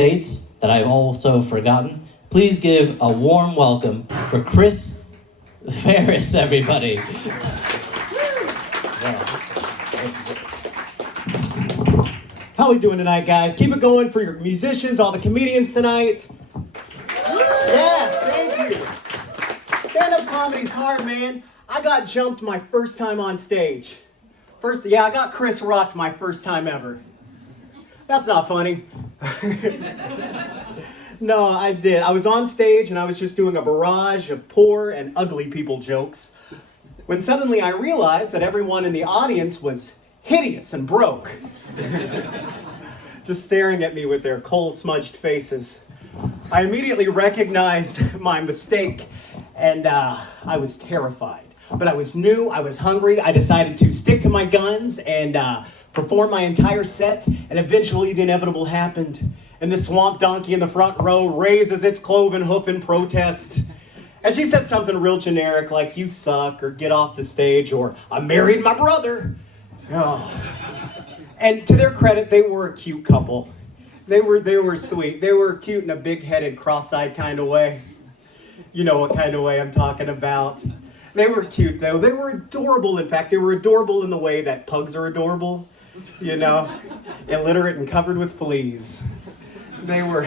dates that I've also forgotten. Please give a warm welcome for Chris Ferris, everybody. How we doing tonight, guys? Keep it going for your musicians, all the comedians tonight. Yes, thank you. Stand-up comedy's hard, man. I got jumped my first time on stage. I got Chris rocked my first time ever. That's not funny. No, I did. I was on stage and I was just doing a barrage of poor and ugly people jokes when suddenly I realized that everyone in the audience was hideous and broke. Just staring at me with their coal-smudged faces. I immediately recognized my mistake and I was terrified. But I was new, I was hungry, I decided to stick to my guns and perform my entire set, and eventually the inevitable happened. And this swamp donkey in the front row raises its cloven hoof in protest. And she said something real generic like, "You suck," or "Get off the stage," or "I married my brother." Oh. And to their credit, they were a cute couple. They were sweet. They were cute in a big-headed, cross-eyed kind of way. You know what kind of way I'm talking about. They were cute, though. They were adorable, in fact. They were adorable in the way that pugs are adorable. You know, illiterate and covered with fleas. They were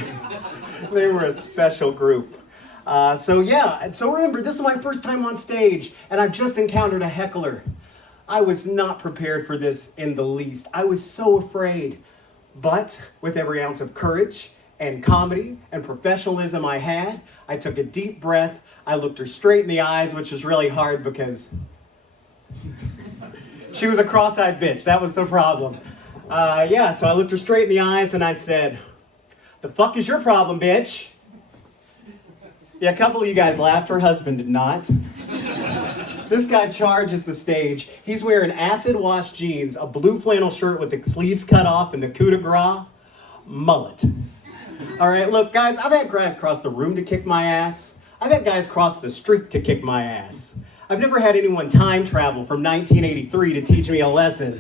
a special group. So remember, this is my first time on stage, and I've just encountered a heckler. I was not prepared for this in the least. I was so afraid. But with every ounce of courage and comedy and professionalism I had, I took a deep breath. I looked her straight in the eyes, which was really hard because she was a cross-eyed bitch. That was the problem. So I looked her straight in the eyes and I said, "The fuck is your problem, bitch?" Yeah, a couple of you guys laughed. Her husband did not. This guy charges the stage. He's wearing acid-wash jeans, a blue flannel shirt with the sleeves cut off and the coup de grace, mullet. All right, look, guys, I've had guys cross the room to kick my ass. I've had guys cross the street to kick my ass. I've never had anyone time travel from 1983 to teach me a lesson.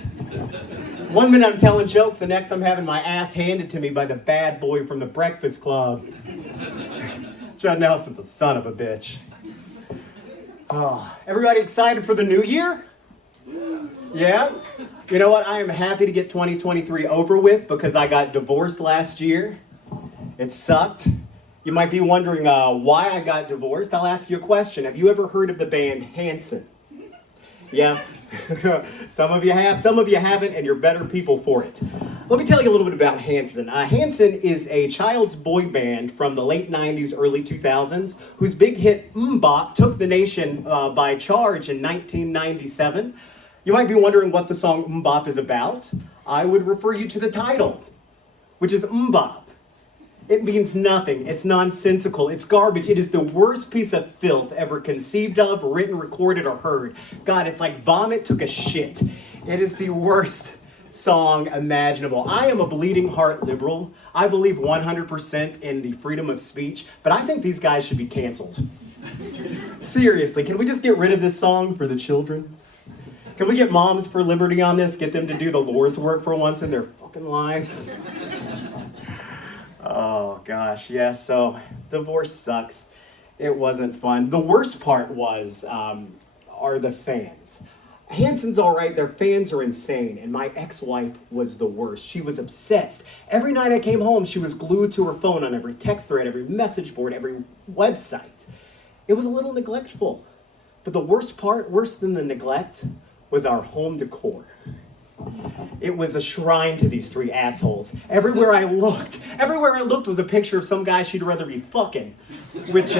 One minute I'm telling jokes, the next I'm having my ass handed to me by the bad boy from the Breakfast Club. Judd Nelson's a son of a bitch. Oh, everybody excited for the new year? Yeah? You know what? I am happy to get 2023 over with because I got divorced last year. It sucked. You might be wondering why I got divorced. I'll ask you a question. Have you ever heard of the band Hanson? Yeah? Some of you have, some of you haven't, and you're better people for it. Let me tell you a little bit about Hanson. Hanson is a child's boy band from the late 90s, early 2000s, whose big hit MMMBop took the nation by charge in 1997. You might be wondering what the song MMMBop is about. I would refer you to the title, which is MMMBop. It means nothing. It's nonsensical. It's garbage. It is the worst piece of filth ever conceived of, written, recorded, or heard. God, it's like vomit took a shit. It is the worst song imaginable. I am a bleeding heart liberal. I believe 100% in the freedom of speech, but I think these guys should be canceled. Seriously, can we just get rid of this song for the children? Can we get Moms for Liberty on this? Get them to do the Lord's work for once in their fucking lives? Oh, gosh, yeah, so divorce sucks. It wasn't fun. The worst part was, are the fans. Hanson's all right, their fans are insane, and my ex-wife was the worst. She was obsessed. Every night I came home, she was glued to her phone on every text thread, every message board, every website. It was a little neglectful. But the worst part, worse than the neglect, was our home decor. It was a shrine to these three assholes. Everywhere I looked was a picture of some guy she'd rather be fucking, which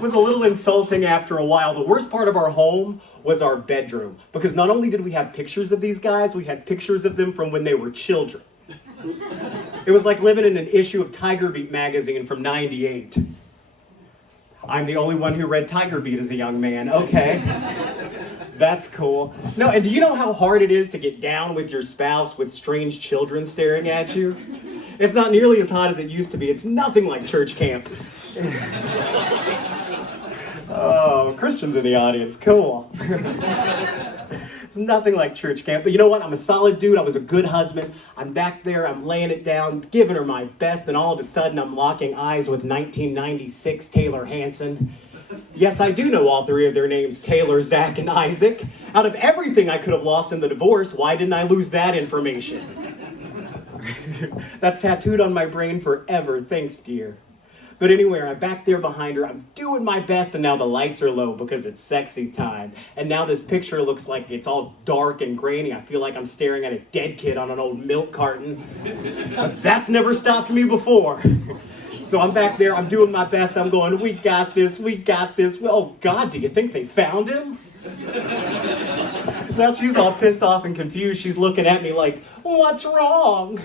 was a little insulting after a while. The worst part of our home was our bedroom, because not only did we have pictures of these guys, we had pictures of them from when they were children. It was like living in an issue of Tiger Beat magazine from '98. I'm the only one who read Tiger Beat as a young man. Okay. That's cool. No, and do you know how hard it is to get down with your spouse with strange children staring at you? It's not nearly as hot as it used to be. It's nothing like church camp. Oh, Christians in the audience. Cool. It's nothing like church camp. But you know what? I'm a solid dude. I was a good husband. I'm back there. I'm laying it down, giving her my best. And all of a sudden, I'm locking eyes with 1996 Taylor Hanson. Yes, I do know all three of their names, Taylor, Zach, and Isaac. Out of everything I could have lost in the divorce, why didn't I lose that information? That's tattooed on my brain forever. Thanks, dear. But anyway, I'm back there behind her. I'm doing my best, and now the lights are low because it's sexy time. And now this picture looks like it's all dark and grainy. I feel like I'm staring at a dead kid on an old milk carton. That's never stopped me before. So I'm back there. I'm doing my best. I'm going, we got this. We got this. Oh, God, do you think they found him? Now she's all pissed off and confused. She's looking at me like, what's wrong?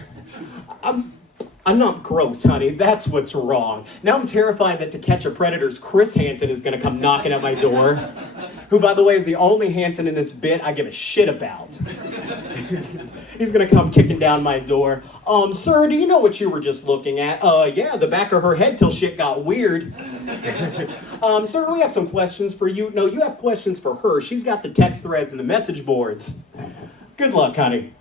I'm not gross, honey. That's what's wrong. Now I'm terrified that To Catch a Predator's Chris Hansen is going to come knocking at my door. Who, by the way, is the only Hansen in this bit I give a shit about. He's going to come kicking down my door. Sir, do you know what you were just looking at? Yeah, the back of her head till shit got weird. Sir, we have some questions for you. No, you have questions for her. She's got the text threads and the message boards. Good luck, honey.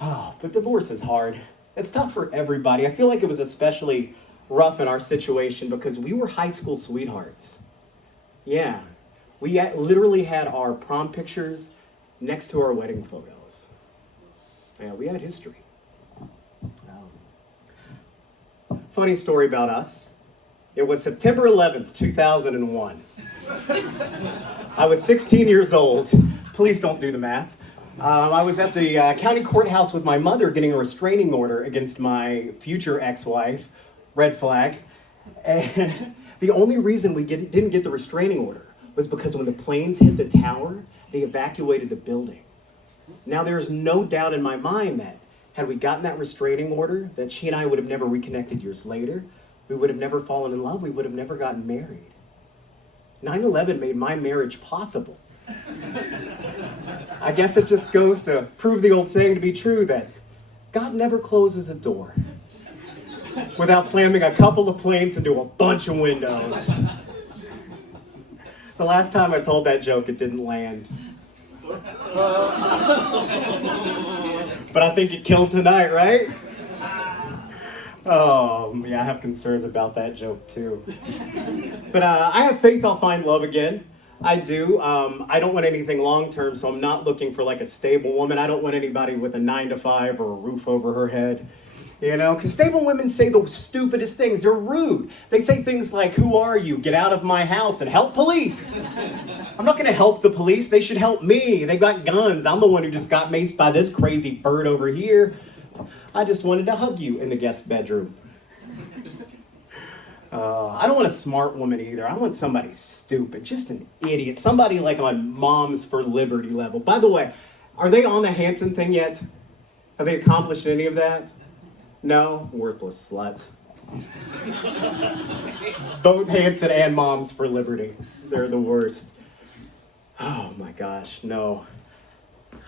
Oh, but divorce is hard. It's tough for everybody. I feel like it was especially rough in our situation because we were high school sweethearts. Yeah, we literally had our prom pictures next to our wedding photos. Yeah, we had history. Funny story about us. It was September 11th, 2001. I was 16 years old. Please don't do the math. I was at the county courthouse with my mother getting a restraining order against my future ex-wife, red flag. And the only reason we didn't get the restraining order was because when the planes hit the tower, they evacuated the building. Now there's no doubt in my mind that had we gotten that restraining order, that she and I would have never reconnected years later. We would have never fallen in love. We would have never gotten married. 9/11 made my marriage possible. I guess it just goes to prove the old saying to be true that God never closes a door without slamming a couple of planes into a bunch of windows. The last time I told that joke, it didn't land. But I think it killed tonight, right? Oh, yeah, I have concerns about that joke too. But I have faith I'll find love again. I do. I don't want anything long-term, so I'm not looking for like a stable woman. I don't want anybody with a 9-to-5 or a roof over her head. You know, because stable women say the stupidest things. They're rude. They say things like, who are you? Get out of my house and help police. I'm not going to help the police. They should help me. They've got guns. I'm the one who just got maced by this crazy bird over here. I just wanted to hug you in the guest bedroom. I don't want a smart woman either. I want somebody stupid, just an idiot. Somebody like on Moms for Liberty level. By the way, are they on the Hanson thing yet? Have they accomplished any of that? No? Worthless sluts. Both Hanson and Moms for Liberty. They're the worst. Oh my gosh, no.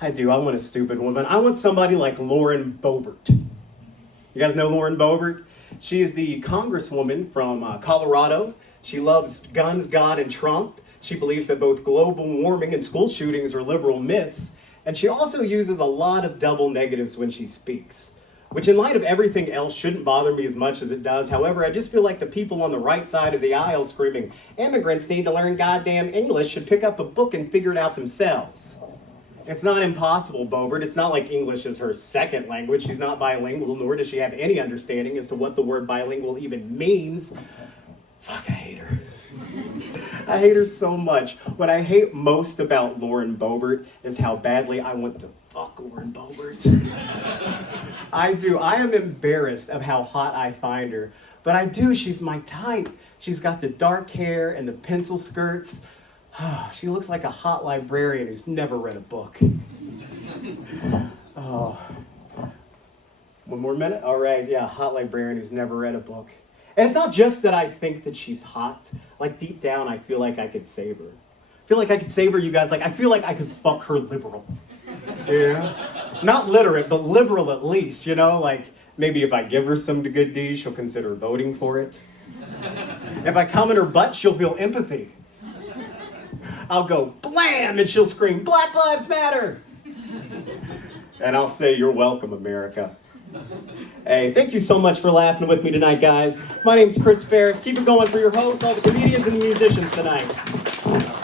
I do. I want a stupid woman. I want somebody like Lauren Boebert. You guys know Lauren Boebert? She is the congresswoman from Colorado. She loves guns, God, and Trump. She believes that both global warming and school shootings are liberal myths. And she also uses a lot of double negatives when she speaks, which in light of everything else shouldn't bother me as much as it does. However, I just feel like the people on the right side of the aisle screaming, immigrants need to learn goddamn English, should pick up a book and figure it out themselves. It's not impossible, Boebert. It's not like English is her second language. She's not bilingual, nor does she have any understanding as to what the word bilingual even means. Fuck, I hate her. I hate her so much. What I hate most about Lauren Boebert is how badly I want to fuck Lauren Boebert. I do. I am embarrassed of how hot I find her. But I do. She's my type. She's got the dark hair and the pencil skirts. She looks like a hot librarian who's never read a book. Oh. One more minute? All right, yeah, hot librarian who's never read a book. And it's not just that I think that she's hot. Like, deep down, I feel like I could save her. I feel like I could save her, you guys. Like, I feel like I could fuck her liberal. Yeah? Not literate, but liberal at least, you know? Like, maybe if I give her some good deeds, she'll consider voting for it. If I come in her butt, she'll feel empathy. I'll go blam, and she'll scream, Black Lives Matter. And I'll say, you're welcome, America. Hey, thank you so much for laughing with me tonight, guys. My name's Chris Ferris. Keep it going for your hosts, all the comedians and the musicians tonight.